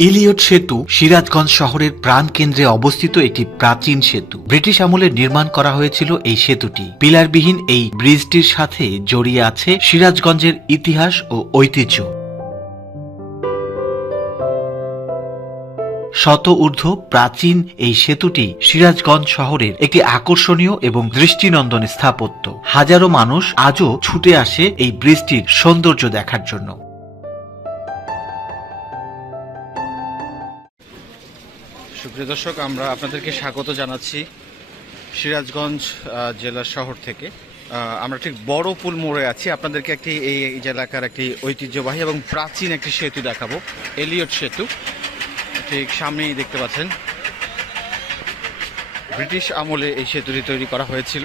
Eliot সেতু সিরাজগঞ্জ শহরের প্রাণকেন্দ্রে অবস্থিত একটি প্রাচীন সেতু। ব্রিটিশ আমলে নির্মাণ করা হয়েছিল এই সেতুটি। পিলারবিহীন এই ব্রিজটির সাথে জড়িয়ে আছে সিরাজগঞ্জের ইতিহাস ও ঐতিহ্য। শত ঊর্ধ্ব প্রাচীন এই সেতুটি সিরাজগঞ্জ শহরের একটি আকর্ষণীয় এবং দৃষ্টিনন্দন স্থাপত্য। হাজারো মানুষ আজও ছুটে আসে এই ব্রিজটির সৌন্দর্য দেখার জন্য। সুপ্রিয় দর্শক, আমরা আপনাদেরকে স্বাগত জানাচ্ছি সিরাজগঞ্জ জেলার শহর থেকে। আমরা ঠিক বড় পুল মোড়ে আছি। আপনাদেরকে একটি এই এলাকার একটি ঐতিহ্যবাহী এবং প্রাচীন একটি সেতু দেখাবো, এলিয়ট সেতু। ঠিক সামনেই দেখতে পাচ্ছেন। ব্রিটিশ আমলে এই সেতুটি তৈরি করা হয়েছিল।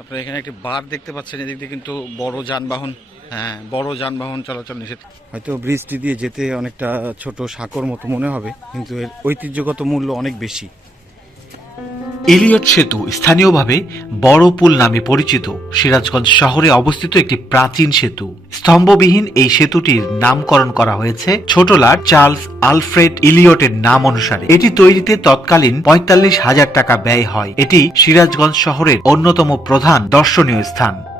আপনারা এখানে একটি বার দেখতে পাচ্ছেন, এদিক দিয়ে কিন্তু বড় যানবাহন হ্যাঁ বড় যানবাহন চলাচল নিষেধ। হয়তো ব্রিজটি দিয়ে যেতে অনেকটা ছোট সাঁকর মতো মনে হবে, কিন্তু এর ঐতিহ্যগত মূল্য অনেক বেশি। ইলিয়ট সেতু স্থানীয়ভাবে বড় পুল নামে পরিচিত। সিরাজগঞ্জ শহরে অবস্থিত একটি প্রাচীন সেতু। স্তম্ভবিহীন এই সেতুটির নামকরণ করা হয়েছে ছোটলার চার্লস আলফ্রেড ইলিয়টের নাম অনুসারে। এটি তৈরিতে তৎকালীন পঁয়তাল্লিশ হাজার টাকা ব্যয় হয়। এটি সিরাজগঞ্জ শহরের অন্যতম প্রধান দর্শনীয় স্থান।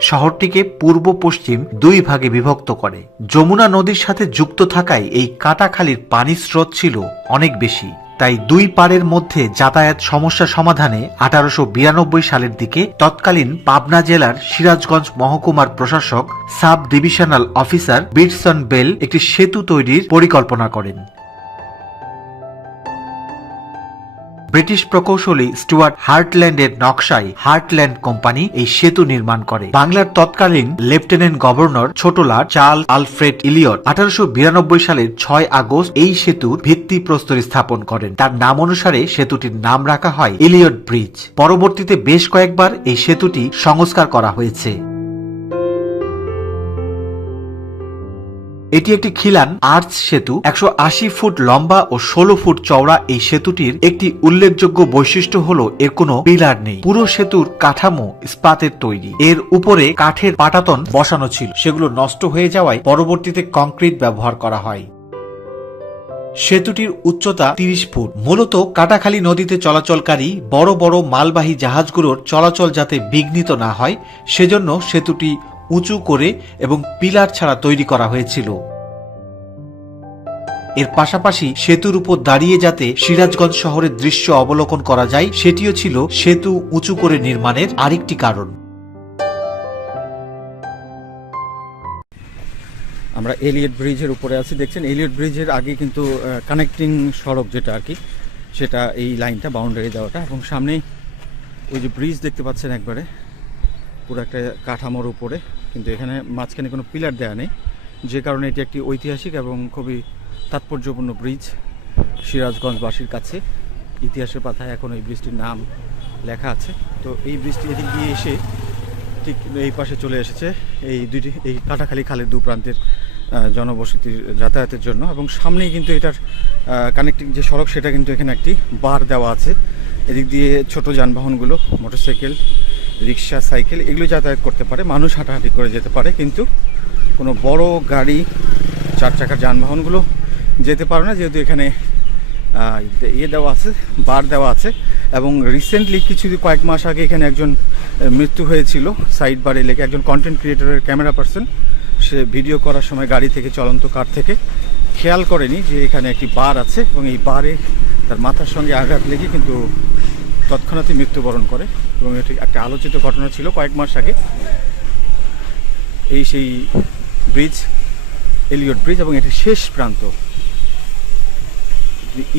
শহরটিকে পূর্ব পশ্চিম দুই ভাগে বিভক্ত করে। যমুনা নদীর সাথে যুক্ত থাকায় এই কাটাখালীর পানির স্রোত ছিল অনেক বেশি। তাই দুই পাড়ের মধ্যে যাতায়াত সমস্যা সমাধানে আঠারোশো বিরানব্বই সালের দিকে তৎকালীন পাবনা জেলার সিরাজগঞ্জ মহকুমার প্রশাসক sub divisional officer Beatson Bell একটি সেতু তৈরির পরিকল্পনা করেন। ব্রিটিশ প্রকৌশলী স্টুয়ার্ট হার্টল্যান্ডের নকশায় হার্টল্যান্ড কোম্পানি এই সেতু নির্মাণ করে। বাংলার তৎকালীন লেফটেন্যান্ট গভর্নর ছোটলা চার্ল আলফ্রেড ইলিয়ট আঠারোশো বিরানব্বই সালের ছয় আগস্ট এই সেতুর ভিত্তি প্রস্তর স্থাপন করেন। তার নাম অনুসারে সেতুটির নাম রাখা হয় ইলিয়ট ব্রিজ। পরবর্তীতে বেশ কয়েকবার এই সেতুটি সংস্কার করা হয়েছে। এটি একটি খিলান আর্চ সেতু, একশো আশি ফুট লম্বা ও ষোলো ফুট চওড়া এই সেতুটির একটি উল্লেখযোগ্য বৈশিষ্ট্য হল এর কোনো পিলার নেই। পুরো সেতুর কাঠামো ইস্পাতের তৈরি। এর উপরে কাঠের পাটাতন বসানো ছিল। সেগুলো নষ্ট হয়ে যাওয়ায় পরবর্তীতে কংক্রিট ব্যবহার করা হয়। সেতুটির উচ্চতা তিরিশ ফুট। মূলত কাটাখালী নদীতে চলাচলকারী বড় বড় মালবাহী জাহাজগুলোর চলাচল যাতে বিঘ্নিত না হয়, সেজন্য সেতুটি উঁচু করে এবং পিলার ছাড়া তৈরি করা হয়েছিল। এর পাশাপাশি সেতুর উপর দাঁড়িয়ে যাতে সিরাজগঞ্জ শহরের দৃশ্য অবলোকন করা যায়, সেটিও ছিল সেতু উঁচু করে নির্মাণের আরেকটি কারণ। আমরা এলিয়ট ব্রিজের উপরে আছি। দেখছেন, এলিয়ট ব্রিজের আগে কিন্তু কানেক্টিং সড়ক যেটা আর কি, সেটা এই লাইনটা বাউন্ডারি দেওয়াটা এবং সামনে ওই যে ব্রিজ দেখতে পাচ্ছেন একবারে পুরো একটা কাঠামোর উপরে, কিন্তু এখানে মাঝখানে কোনো পিলার দেওয়া নেই। যে কারণে এটি একটি ঐতিহাসিক এবং খুবই তাৎপর্যপূর্ণ ব্রিজ সিরাজগঞ্জবাসীর কাছে। ইতিহাসের পাতায় এখন এই ব্রিজটির নাম লেখা আছে। তো এই ব্রিজটি এদিক দিয়ে এসে ঠিক এই পাশে চলে এসেছে এই দুইটি, এই কাটাখালী খালের দু প্রান্তের জনবসতির যাতায়াতের জন্য। এবং সামনেই কিন্তু এটার কানেক্টিং যে সড়ক, সেটা কিন্তু এখানে একটি বার দেওয়া আছে। এদিক দিয়ে ছোট যানবাহনগুলো, মোটরসাইকেল রিক্সা, সাইকেল এগুলো যাতায়াত করতে পারে। মানুষ হাঁটাহাঁটি করে যেতে পারে, কিন্তু কোনো বড় গাড়ি, চার চাকার যানবাহনগুলো যেতে পারে না, যেহেতু এখানে ইয়ে দেওয়া আছে, বার দেওয়া আছে। এবং রিসেন্টলি কিছু কয়েক মাস আগে এখানে একজন মৃত্যু হয়েছিল, সাইড বারে লেগে একজন কন্টেন্ট ক্রিয়েটরের ক্যামেরা পার্সন সে ভিডিও করার সময় গাড়ি থেকে চলন্ত কার থেকে খেয়াল করেনি যে এখানে একটি বার আছে, এবং এই বারে তার মাথার সঙ্গে আঘাত লেগে কিন্তু তৎক্ষণাৎই মৃত্যুবরণ করে এবং এটি একটা আলোচিত ঘটনা ছিল কয়েক মাস আগে। এই সেই ব্রিজ, এলিয়ট ব্রিজ এবং এটির শেষ প্রান্ত।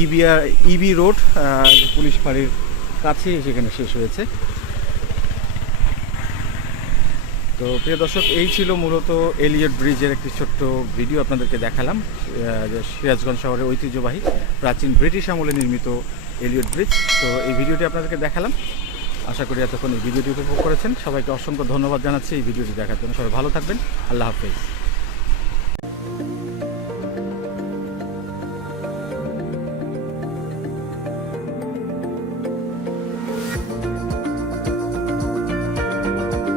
ইবিআ, ইবি রোড পুলিশ ফাঁড়ির কাছে সেখানে শেষ হয়েছে। তো প্রিয় দর্শক, এই ছিল মূলত এলিয়ট ব্রিজের একটি ছোট্ট ভিডিও আপনাদেরকে দেখালাম। যে সিরাজগঞ্জ শহরের ঐতিহ্যবাহী প্রাচীন ব্রিটিশ আমলে নির্মিত এলিয়ট ব্রিজ তো এই ভিডিওটি আপনাদেরকে দেখালাম। আশা করি এতক্ষণ এই ভিডিওটি উপভোগ করেছেন। সবাইকে অসংখ্য ধন্যবাদ জানাচ্ছি এই ভিডিওটি দেখার জন্য। সবাই ভালো থাকবেন। আল্লাহ হাফেজ।